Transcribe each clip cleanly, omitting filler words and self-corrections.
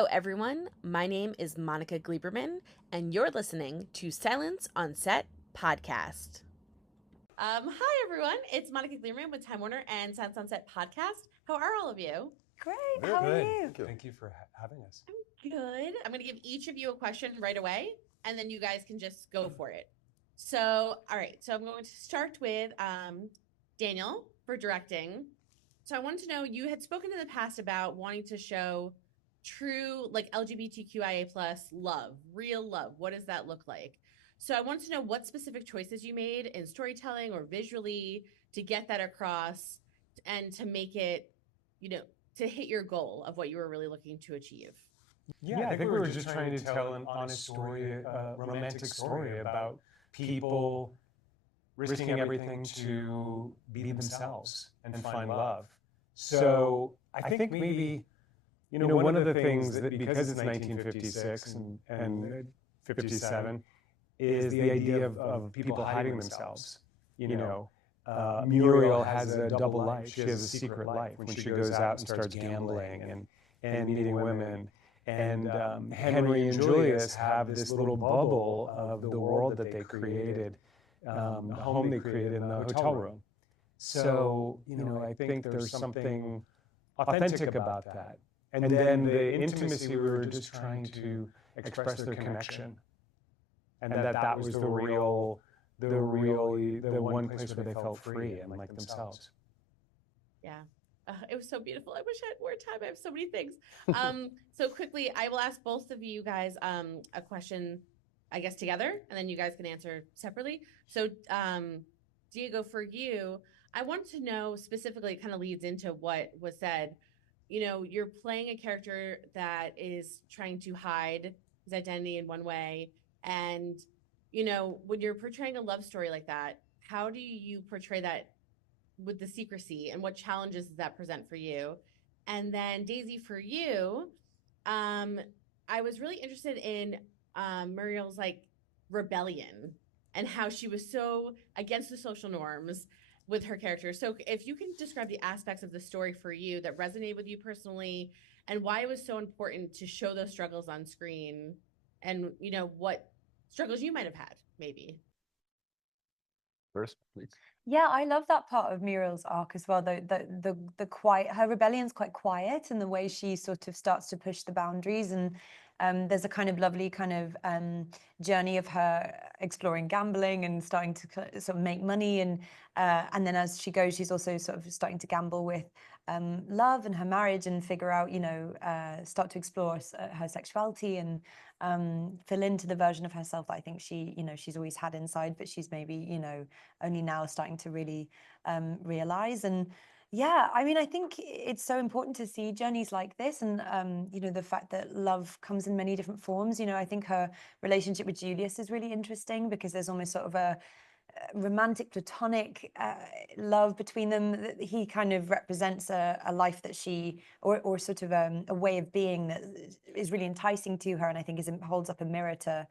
Hello, everyone. My name is Monica Gleberman, and you're listening to Silence on Set podcast. Hi, everyone. It's Monica Gleberman with Time Warner and Silence on Set podcast. How are all of you? Great. Good. How are you? Thank you for having us. I'm good. I'm going to give each of you a question right away, and then you guys can just go for it. So, all right. So I'm going to start with Daniel for directing. So I wanted to know, you had spoken in the past about wanting to show true, like, LGBTQIA plus love, real love. What does that look like? So I wanted to know what specific choices you made in storytelling or visually to get that across and to make it, to hit your goal of what you were really looking to achieve. Yeah, I think we were just trying to tell an honest story, a romantic story about people risking everything to be themselves and find love. So I think maybe, one of the things that, because it's 1956 and 57, is the idea of people hiding themselves. Muriel has a double life. She has a secret life when she goes out and starts gambling and meeting women. And Henry and Julius have this little bubble of the world that they created, the home they created in the hotel room. So, I think there's something authentic about that. And then the intimacy, we were just trying to express their connection. And that was the one place where they felt free and like themselves. Yeah. It was so beautiful. I wish I had more time. I have so many things. So quickly, I will ask both of you guys a question, I guess, together, and then you guys can answer separately. So, Diego, for you, I want to know specifically, it kind of leads into what was said. You're playing a character that is trying to hide his identity in one way. And, when you're portraying a love story like that, how do you portray that with the secrecy, and what challenges does that present for you? And then Daisy, for you, I was really interested in Muriel's rebellion and how she was so against the social norms with her character. So if you can describe the aspects of the story for you that resonate with you personally, and why it was so important to show those struggles on screen, and what struggles you might have had, maybe. First, please. Yeah, I love that part of Muriel's arc as well. The quiet, her rebellion's quite quiet, and the way she sort of starts to push the boundaries. And there's a kind of lovely kind of journey of her exploring gambling and starting to sort of make money. And then as she goes, she's also sort of starting to gamble with love and her marriage, and figure out, start to explore her sexuality and fill into the version of herself that I think she's always had inside, but she's maybe, only now starting to really realize. And yeah, I mean, I think it's so important to see journeys like this, and the fact that love comes in many different forms. I think her relationship with Julius is really interesting, because there's almost sort of a romantic platonic love between them. He kind of represents a life that she, or sort of a way of being that is really enticing to her, and I think holds up a mirror to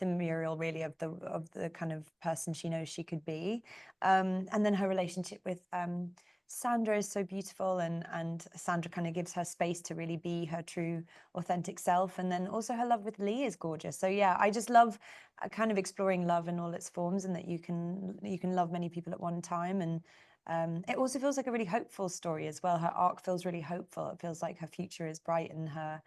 Muriel, really, of the kind of person she knows she could be. And then her relationship with Sandra is so beautiful, and Sandra kind of gives her space to really be her true, authentic self. And then also her love with Lee is gorgeous. So yeah, I just love kind of exploring love in all its forms, and that you can love many people at one time. And it also feels like a really hopeful story as well. Her arc feels really hopeful. It feels like her future is bright, and her,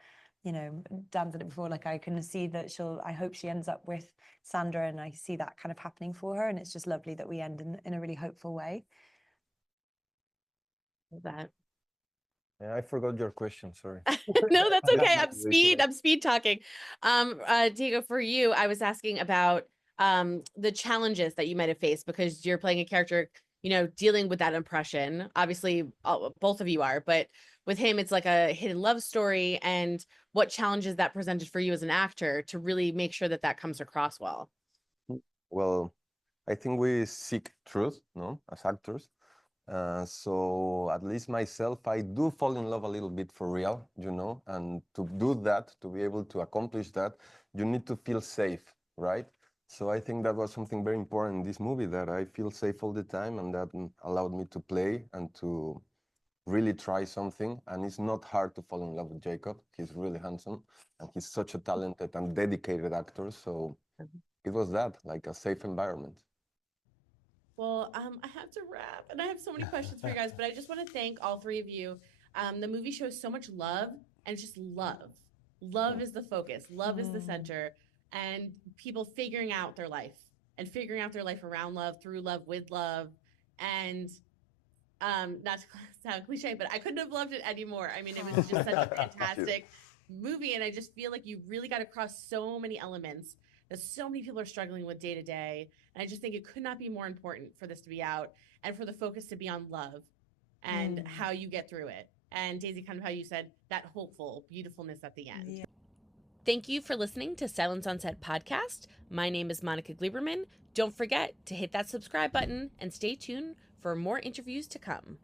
Dan said it before, like, I can see that I hope she ends up with Sandra, and I see that kind of happening for her. And it's just lovely that we end in a really hopeful way. That. Yeah, I forgot your question. Sorry. No, that's okay. I'm speed talking. Diego, for you, I was asking about the challenges that you might have faced, because you're playing a character, dealing with that impression. Obviously, both of you are, but with him, it's like a hidden love story, and what challenges that presented for you as an actor to really make sure that comes across well. Well, I think we seek truth, no, as actors. So at least myself, I do fall in love a little bit for real, and to do that, to be able to accomplish that, you need to feel safe, right? So I think that was something very important in this movie, that I feel safe all the time, and that allowed me to play and to really try something. And it's not hard to fall in love with Jacob. He's really handsome, and he's such a talented and dedicated actor. So it was that, like a safe environment. Well, I have to wrap, and I have so many questions for you guys, but I just want to thank all three of you. The movie shows so much love, and it's just love. Love is the focus. Love is the center, and people figuring out their life and figuring out their life around love, through love, with love, and not to sound cliche, but I couldn't have loved it anymore. I mean, it was just such a fantastic movie, and I just feel like you really got across so many elements that so many people are struggling with day to day. And I just think it could not be more important for this to be out and for the focus to be on love and how you get through it. And Daisy, kind of how you said, that hopeful beautifulness at the end. Yeah. Thank you for listening to Silence on Set podcast. My name is Monica Gleberman. Don't forget to hit that subscribe button and stay tuned for more interviews to come.